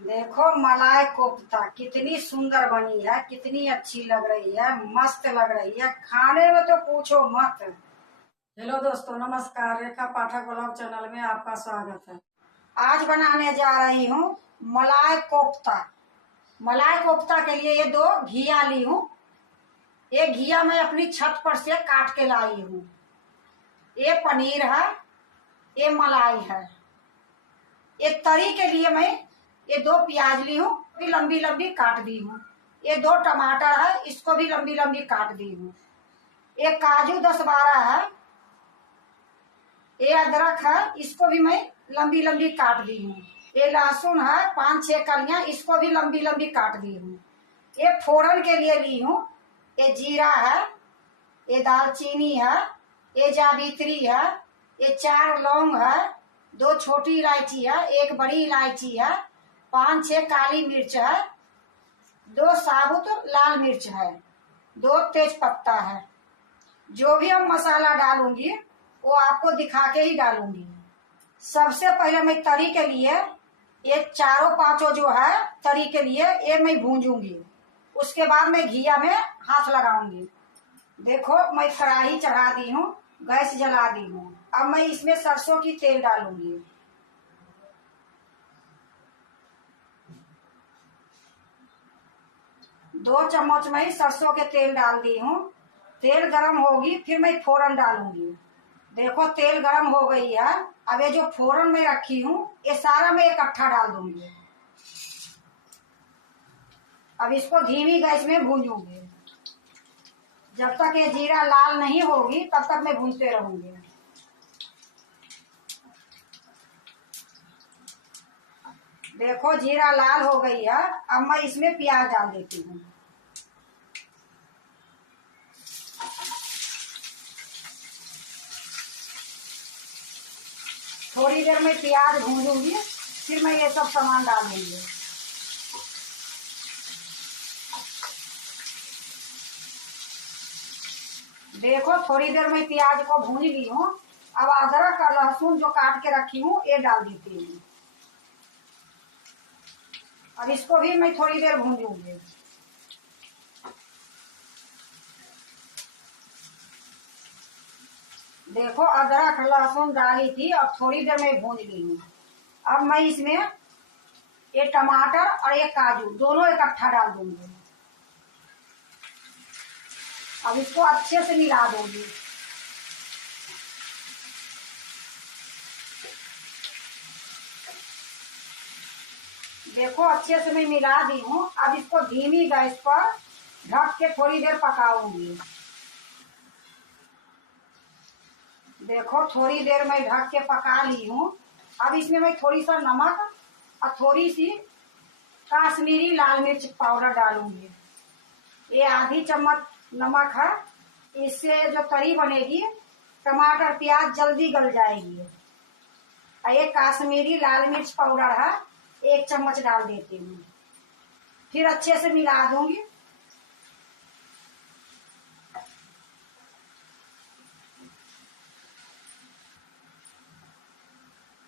देखो मलाई कोफ्ता कितनी सुंदर बनी है, कितनी अच्छी लग रही है, मस्त लग रही है। खाने में तो पूछो मत। हेलो दोस्तों, नमस्कार। रेखा पाठक ब्लॉग चैनल में आपका स्वागत है। आज बनाने जा रही हूँ मलाई कोफ्ता। मलाई कोफ्ता के लिए ये 2 घिया ली हूँ। ये घिया मैं अपनी छत पर से काट के लाई हूँ। ये पनीर है, ये मलाई है। ये तरी के लिए मैं ये 2 प्याज ली हूँ, भी लंबी लंबी काट दी हूँ। ये 2 टमाटर है, इसको भी लंबी लंबी काट दी हूँ। ये काजू 10-12 है। ये अदरक है, इसको भी मैं लंबी लंबी काट दी हूँ। ये लहसुन है 5-6 कलियां, इसको भी लंबी लंबी काट दी हूँ। ये फोड़न के लिए ली हूँ। ये जीरा है, ये दालचीनी है, ये जावित्री है, ये 4 लौंग है, 2 छोटी इलायची है, 1 बड़ी इलायची है, 5-6 काली मिर्च है, 2 साबुत लाल मिर्च है, 2 तेज पत्ता है। जो भी हम मसाला डालूंगी वो आपको दिखा के ही डालूंगी। सबसे पहले मैं तरी के लिए ये 4-5 जो है तरी के लिए ये मैं भूंजूंगी। उसके बाद मैं घिया में हाथ लगाऊंगी। देखो मैं कढ़ाई चढ़ा दी हूँ, गैस जला दी हूँ। अब मैं इसमें सरसों की तेल डालूंगी। 2 चम्मच मैं सरसों के तेल डाल दी हूँ। तेल गरम होगी फिर मैं फोरन डालूंगी। देखो तेल गरम हो गई है। अब ये जो फोरन में रखी हूँ ये सारा मैं इकट्ठा डाल दूंगी। अब इसको धीमी गैस में भूंजूंगी। जब तक ये जीरा लाल नहीं होगी तब तक मैं भूनते रहूंगी। देखो जीरा लाल हो गई है। अब मैं इसमें प्याज डाल देती हूँ। थोड़ी देर में प्याज भूनूंगी, फिर मैं ये सब सामान डालूंगी। देखो थोड़ी देर में प्याज को भून ली हूँ। अब अदरक और लहसुन जो काट के रखी हूँ ये डाल देती हूँ। अब इसको भी मैं थोड़ी देर भूनूंगी। देखो अदरक लहसुन डाली थी, अब थोड़ी देर में भून ली हूँ। अब मैं इसमें ये टमाटर और ये काजू दोनों इकट्ठा डाल दूंगी। अब इसको अच्छे से मिला दूंगी। देखो अच्छे से मैं मिला दी हूँ। अब इसको धीमी गैस पर ढक के थोड़ी देर पकाऊंगी। देखो थोड़ी देर मैं ढक के पका ली हूँ। अब इसमें मैं थोड़ी सा नमक और थोड़ी सी कश्मीरी लाल मिर्च पाउडर डालूंगी। ये आधी चम्मच नमक है। इससे जो तरी बनेगी टमाटर प्याज जल्दी गल जाएगी। और ये कश्मीरी लाल मिर्च पाउडर है, 1 चम्मच डाल देती हूँ। फिर अच्छे से मिला दूंगी।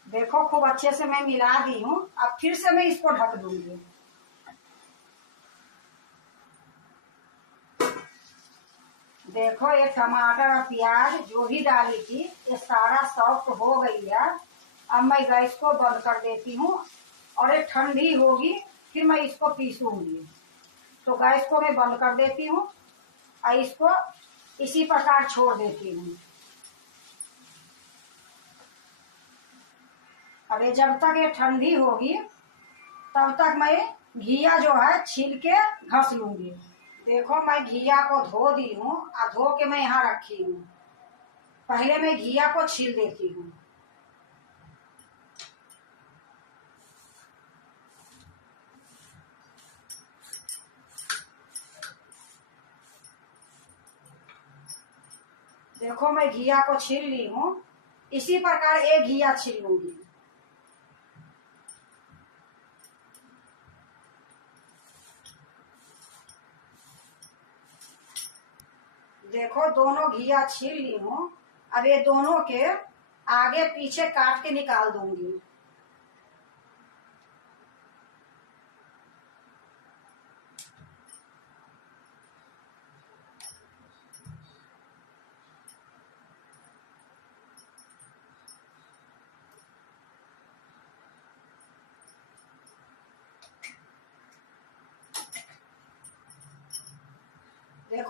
देखो खूब अच्छे से मैं मिला दी हूँ। अब फिर से मैं इसको ढक दूंगी। देखो ये टमाटर और प्याज जो भी डाली थी ये सारा सॉफ्ट हो गई है। अब मैं गैस को बंद कर देती हूँ और ये ठंडी होगी फिर मैं इसको पीसूंगी। तो गैस को मैं बंद कर देती हूँ और इसको इसी प्रकार छोड़ देती हूँ। अब ये जब तक ये ठंडी होगी तब तक मैं घिया जो है छील के घस लूंगी। देखो मैं घिया को धो दी हूँ और धो के मैं यहाँ रखी हूँ। पहले मैं घिया को छील देती हूँ। देखो मैं घिया को छील ली हूँ। इसी प्रकार एक घिया छील लूंगी। देखो दोनों घिया छील ली हूँ। अब ये दोनों के आगे पीछे काट के निकाल दूंगी।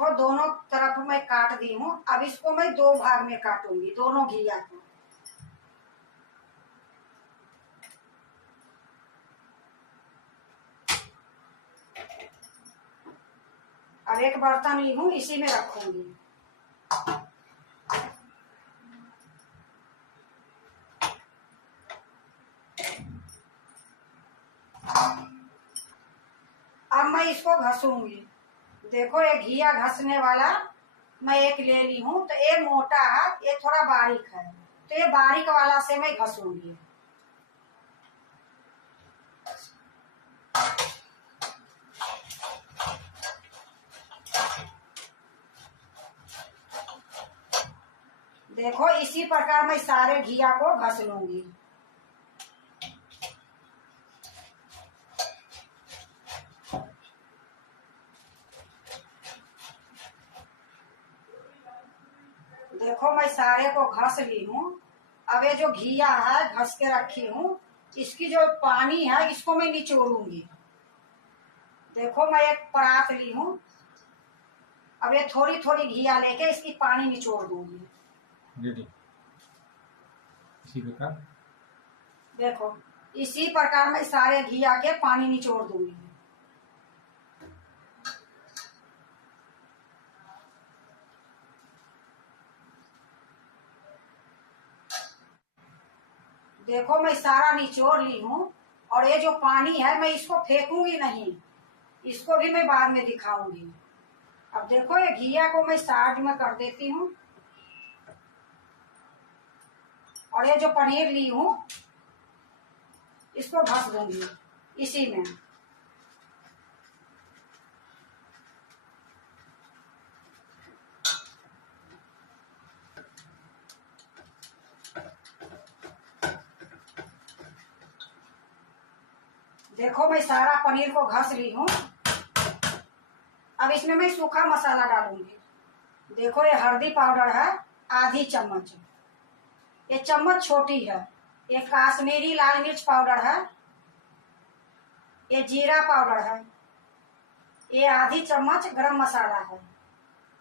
देखो दोनों तरफ मैं काट दी हूँ। अब इसको मैं 2 भाग में काटूंगी, दोनों घिया को। अब एक बर्तन ली हूँ, इसी में रखूंगी। अब मैं इसको घसूंगी। देखो ये घिया घसने वाला मैं एक ले ली हूँ। तो ये मोटा है, ये थोड़ा बारीक है, तो ये बारीक वाला से मैं घसूंगी। देखो इसी प्रकार मैं सारे घिया को घस लूंगी। देखो मैं सारे को घस ली हूँ। अब ये जो घिया है घस के रखी हूँ, इसकी जो पानी है इसको मैं निचोड़ूंगी। देखो मैं एक परात ली हूँ। अब ये थोड़ी थोड़ी घिया लेके इसकी पानी निचोड़ दूंगी। इसी प्रकार देखो इसी प्रकार मैं सारे घिया के पानी निचोड़ दूंगी। देखो मैं सारा निचोड़ ली हूँ। और ये जो पानी है मैं इसको फेंकूंगी नहीं, इसको भी मैं बाद में दिखाऊंगी। अब देखो ये घिया को मैं साइड में कर देती हूँ। और ये जो पनीर ली हूँ इसको घस दूंगी इसी में। देखो मैं सारा पनीर को घस ली हूँ। अब इसमें मैं सूखा मसाला डालूंगी। देखो ये हल्दी पाउडर है आधी चम्मच, ये चम्मच छोटी है। ये काश्मीरी लाल मिर्च पाउडर है, ये जीरा पाउडर है, ये आधी चम्मच गरम मसाला है।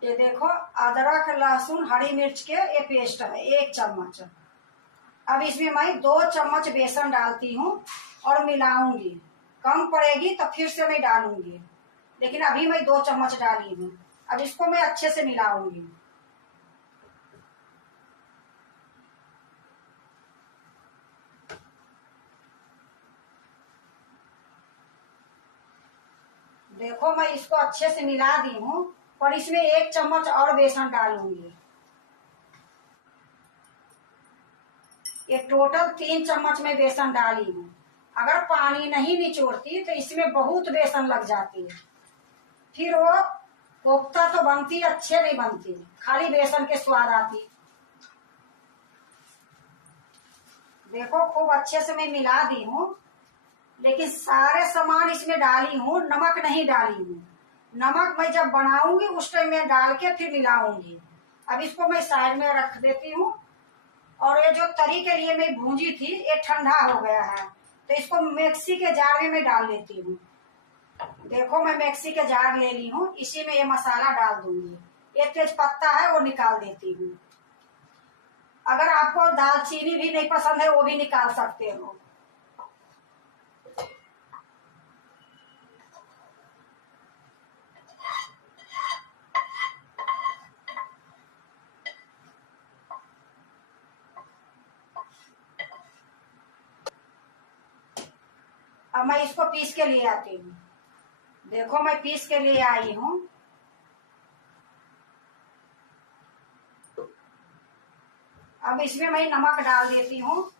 ये देखो अदरक लहसुन हरी मिर्च के ये पेस्ट है 1 चम्मच। अब इसमें मैं 2 चम्मच बेसन डालती हूँ और मिलाऊंगी। कम पड़ेगी तो फिर से मैं डालूंगी, लेकिन अभी मैं 2 चम्मच डाली हूँ। अब इसको मैं अच्छे से मिलाऊंगी। देखो मैं इसको अच्छे से मिला दी हूँ, और इसमें 1 चम्मच और बेसन डालूंगी। ये टोटल 3 चम्मच में बेसन डाली हूँ। अगर पानी नहीं निचोड़ती तो इसमें बहुत बेसन लग जाती है, फिर वो कोफ्ता तो बनती अच्छे नहीं बनती, खाली बेसन के स्वाद आती। देखो खूब अच्छे से मैं मिला दी हूँ, लेकिन सारे सामान इसमें डाली हूँ, नमक नहीं डाली हूँ। नमक मैं जब बनाऊंगी उस टाइम में डाल के फिर मिलाऊंगी। अब इसको मैं साइड में रख देती हूँ। और ये जो तरी के लिए मैं भूंजी थी ये ठंडा हो गया है, तो इसको मिक्सी के जार में मैं डाल लेती हूँ। देखो मैं मिक्सी के जार ले ली हूँ, इसी में ये मसाला डाल दूंगी। ये तेज पत्ता है वो निकाल देती हूँ। अगर आपको दालचीनी भी नहीं पसंद है वो भी निकाल सकते हो। अब मैं इसको पीस के लिए आती हूँ। देखो मैं पीस के लिए आई हूँ। अब इसमें मैं नमक डाल देती हूँ,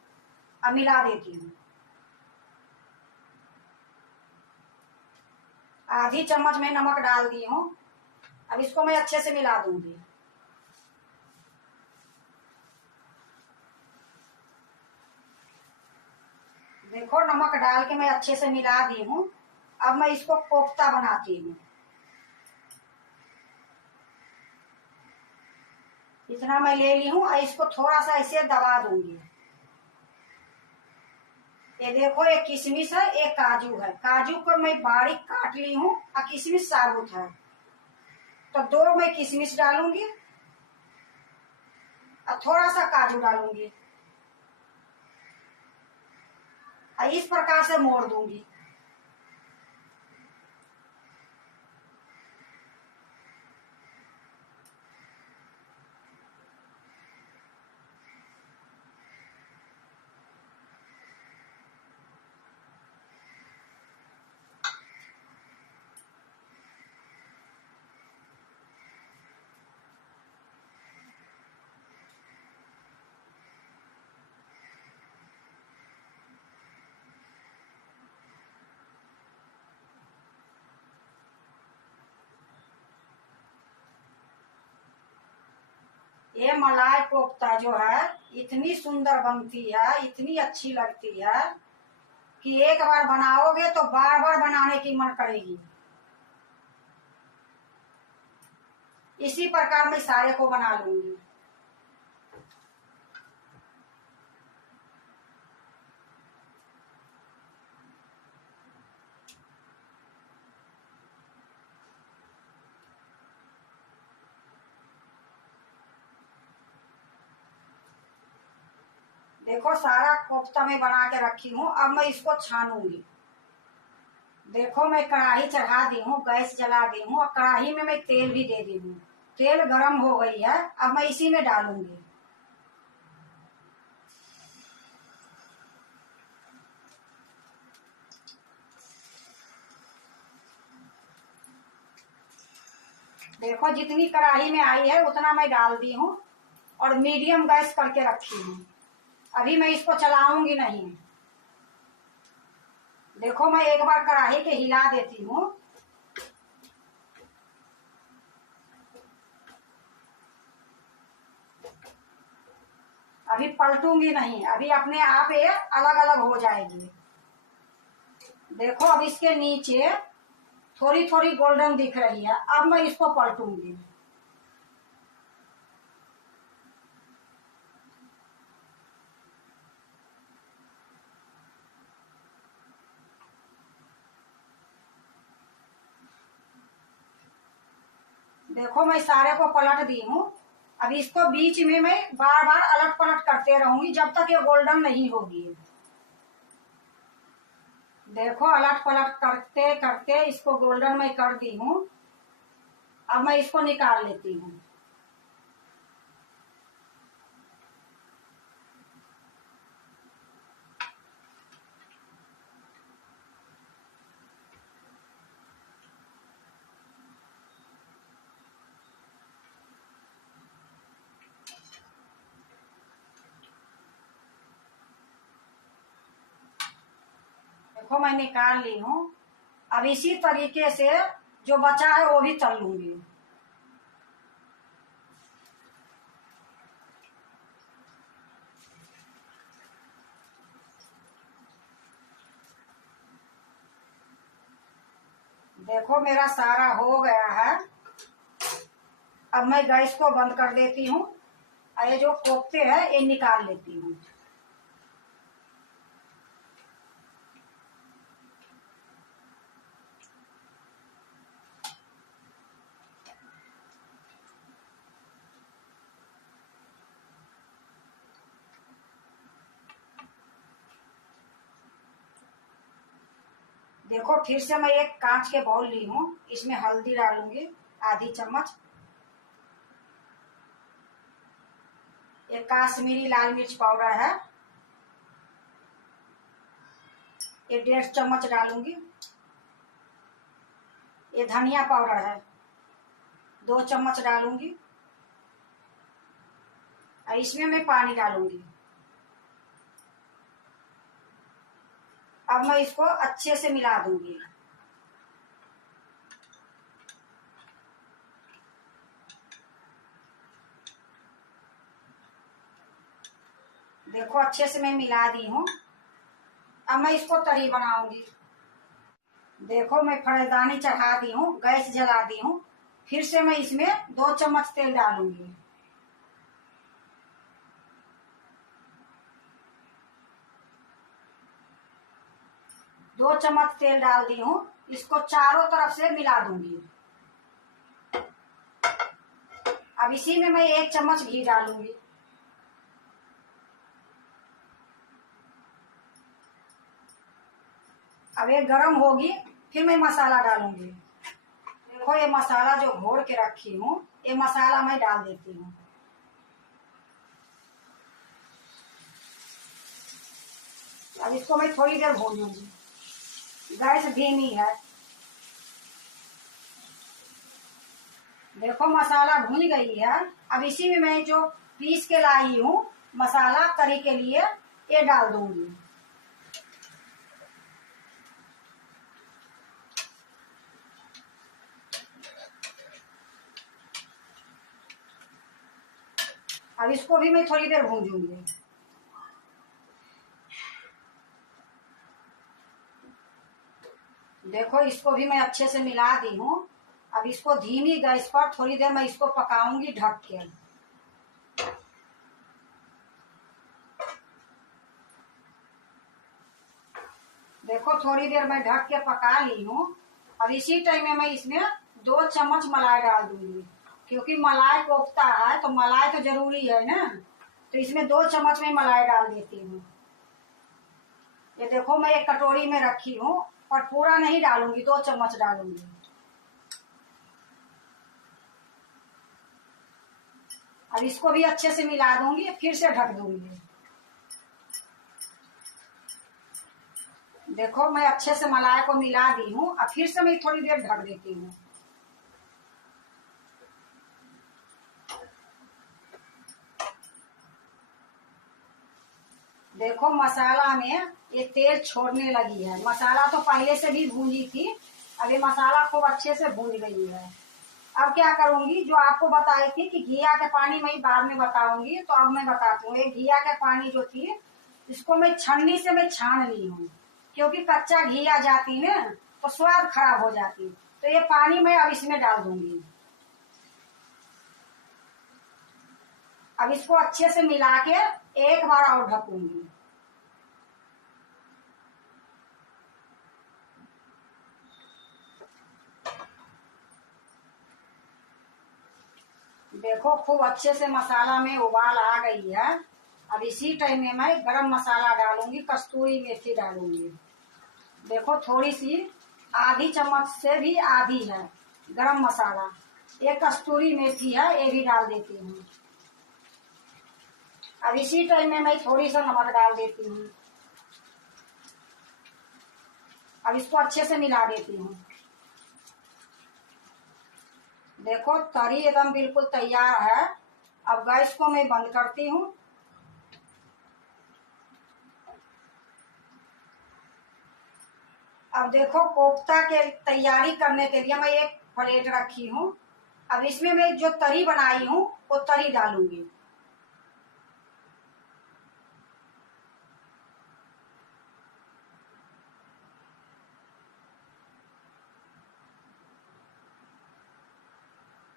अब मिला देती हूँ। आधी चम्मच में नमक डाल दी हूँ। अब इसको मैं अच्छे से मिला दूंगी। देखो नमक डाल के मैं अच्छे से मिला दी हूँ। अब मैं इसको कोफ्ता बनाती हूँ। इतना मैं ले ली हूँ और इसको थोड़ा सा ऐसे दबा दूंगी। ये देखो ये किशमिश है, ये काजू है। काजू को मैं बारीक काट ली हूँ और किशमिश साबुत है। तो 2 मैं किशमिश डालूंगी और थोड़ा सा काजू डालूंगी और इस प्रकार से मोड़ दूंगी। ये मलाई कोफ्ता जो है इतनी सुंदर बनती है, इतनी अच्छी लगती है कि एक बार बनाओगे तो बार बार बनाने की मन करेगी। इसी प्रकार मैं सारे को बना लूंगी। देखो सारा कोफ्ता मैं बना के रखी हूँ। अब मैं इसको छानूंगी। देखो मैं कढ़ाई चढ़ा दी हूँ, गैस जला दी हूँ और कढ़ाई में मैं तेल भी दे दी हूँ। तेल गरम हो गई है, अब मैं इसी में डालूंगी। देखो जितनी कढ़ाई में आई है उतना मैं डाल दी हूँ और मीडियम गैस करके रखी हूँ। अभी मैं इसको चलाऊंगी नहीं। देखो मैं एक बार कढ़ाई के हिला देती हूँ। अभी पलटूंगी नहीं, अभी अपने आप ये अलग अलग हो जाएगी। देखो अब इसके नीचे थोड़ी थोड़ी गोल्डन दिख रही है। अब मैं इसको पलटूंगी। देखो मैं सारे को पलट दी हूँ। अब इसको बीच में मैं बार बार अलट पलट करते रहूंगी जब तक ये गोल्डन नहीं होगी। देखो अलट पलट करते करते इसको गोल्डन मैं कर दी हूँ। अब मैं इसको निकाल लेती हूँ। देखो मैं निकाल ली हूँ। अब इसी तरीके से जो बचा है वो भी तल लूंगी। देखो मेरा सारा हो गया है। अब मैं गैस को बंद कर देती हूँ और ये जो कोफ्ते हैं ये निकाल लेती हूँ। देखो फिर से मैं एक कांच के बाउल ली हूँ। इसमें हल्दी डालूंगी आधी चम्मच। ये काश्मीरी लाल मिर्च पाउडर है, ये 1.5 चम्मच डालूंगी। ये धनिया पाउडर है, 2 चम्मच डालूंगी। और इसमें मैं पानी डालूंगी। अब मैं इसको अच्छे से मिला दूंगी। देखो अच्छे से मैं मिला दी हूँ। अब मैं इसको तरी बनाऊंगी। देखो मैं फड़ेदानी चढ़ा दी हूँ, गैस जला दी हूँ। फिर से मैं इसमें 2 चम्मच तेल डालूंगी। दो चम्मच तेल डाल दी हूँ। इसको चारों तरफ से मिला दूंगी। अब इसी में मैं 1 चम्मच घी डालूंगी। अब ये गरम होगी, फिर मैं मसाला डालूंगी। देखो ये मसाला जो घोल के रखी हूँ, ये मसाला मैं डाल देती हूँ। अब इसको मैं थोड़ी देर भूनूंगी, गैस धीमी है। देखो मसाला भून गई है। अब इसी में मैं जो पीस के लाई हूँ मसाला करी के लिए, ये डाल दूंगी। अब इसको भी मैं थोड़ी देर भूनूंगी। देखो इसको भी मैं अच्छे से मिला दी हूँ। अब इसको धीमी गैस पर थोड़ी देर मैं इसको पकाऊंगी ढक के। देखो थोड़ी देर मैं ढक के पका ली हूँ। अब इसी टाइम में मैं इसमें 2 चम्मच मलाई डाल दूंगी, क्योंकि मलाई कोफ्ता है तो मलाई तो जरूरी है ना, तो इसमें 2 चम्मच में मलाई डाल देती हूँ। ये देखो मैं एक कटोरी में रखी हूँ, और पूरा नहीं डालूंगी, 2 चम्मच डालूंगी। अब इसको भी अच्छे से मिला दूंगी, फिर से ढक दूंगी। देखो मैं अच्छे से मलाई को मिला दी हूँ। अब फिर से मैं थोड़ी देर ढक देती हूँ। देखो मसाला में ये तेल छोड़ने लगी है। मसाला तो पहले से भी भूनी थी, अब ये मसाला खूब अच्छे से भून गई है। अब क्या करूंगी, जो आपको बताई थी कि घिया के पानी मैं बाद में बताऊंगी, तो अब मैं बताती हूँ। ये घिया के पानी जो थी, इसको मैं छन्नी से मैं छान ली हूँ, क्योंकि कच्चा घिया जाती ना तो स्वाद खराब हो जाती। तो ये पानी मैं अब इसमें डाल दूंगी। अब इसको अच्छे से मिला के एक बार और ढकूंगी। देखो खूब अच्छे से मसाला में उबाल आ गई है। अब इसी टाइम में मैं गरम मसाला डालूंगी, कस्तूरी मेथी डालूंगी। देखो थोड़ी सी, आधी चम्मच से भी आधी है गरम मसाला। एक कस्तूरी मेथी है, ये भी डाल देती हूँ। अब इसी टाइम में मैं थोड़ी सा नमक डाल देती हूँ। अब इसको अच्छे से मिला देती हूँ। देखो तरी एकदम बिल्कुल तैयार है। अब गैस को मैं बंद करती हूँ। अब देखो कोफ्ता के तैयारी करने के लिए मैं एक प्लेट रखी हूँ। अब इसमें मैं जो तरी बनाई हूँ वो तरी डालूंगी।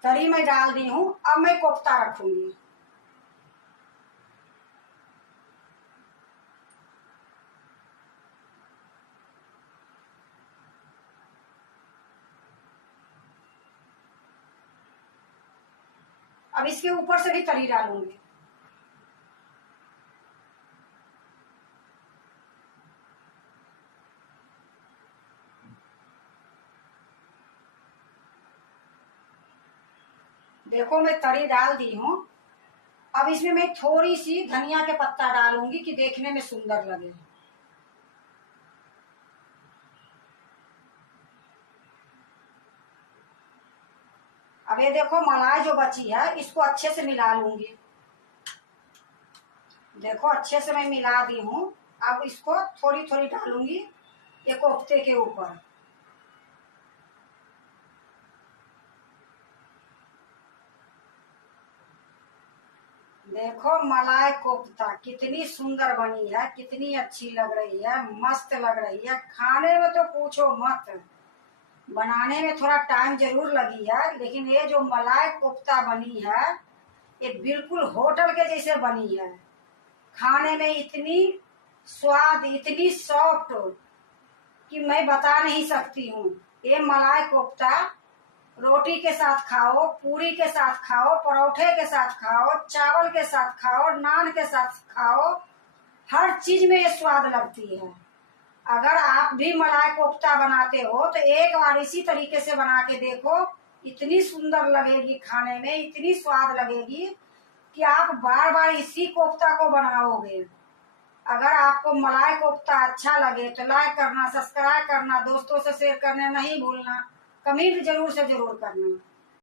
तरी मैं डाल दी हूँ। अब मैं कोफ्ता रखूंगी। अब इसके ऊपर से भी तरी डालूंगी। देखो मैं तरी डाल दी हूँ। अब इसमें मैं थोड़ी सी धनिया के पत्ता डालूंगी कि देखने में सुंदर लगे। अब ये देखो मलाई जो बची है इसको अच्छे से मिला लूंगी। देखो अच्छे से मैं मिला दी हूँ। अब इसको थोड़ी थोड़ी डालूंगी ये कोफ्ते के ऊपर। देखो मलाई कोफ्ता कितनी सुंदर बनी है, कितनी अच्छी लग रही है, मस्त लग रही है। खाने में तो पूछो मत, बनाने में थोड़ा टाइम जरूर लगी है, लेकिन ये जो मलाई कोफ्ता बनी है ये बिल्कुल होटल के जैसे बनी है। खाने में इतनी स्वाद, इतनी सॉफ्ट कि मैं बता नहीं सकती हूँ। ये मलाई कोफ्ता रोटी के साथ खाओ, पूरी के साथ खाओ, परोठे के साथ खाओ, चावल के साथ खाओ, नान के साथ खाओ, हर चीज में ये स्वाद लगती है। अगर आप भी मलाई कोफ्ता बनाते हो तो एक बार इसी तरीके से बना के देखो, इतनी सुंदर लगेगी खाने में, इतनी स्वाद लगेगी कि आप बार बार इसी कोफ्ता को बनाओगे। अगर आपको मलाई कोफ्ता अच्छा लगे तो लाइक करना, सब्सक्राइब करना, दोस्तों से शेयर करना नहीं भूलना, कमेंट जरूर से जरूर करना।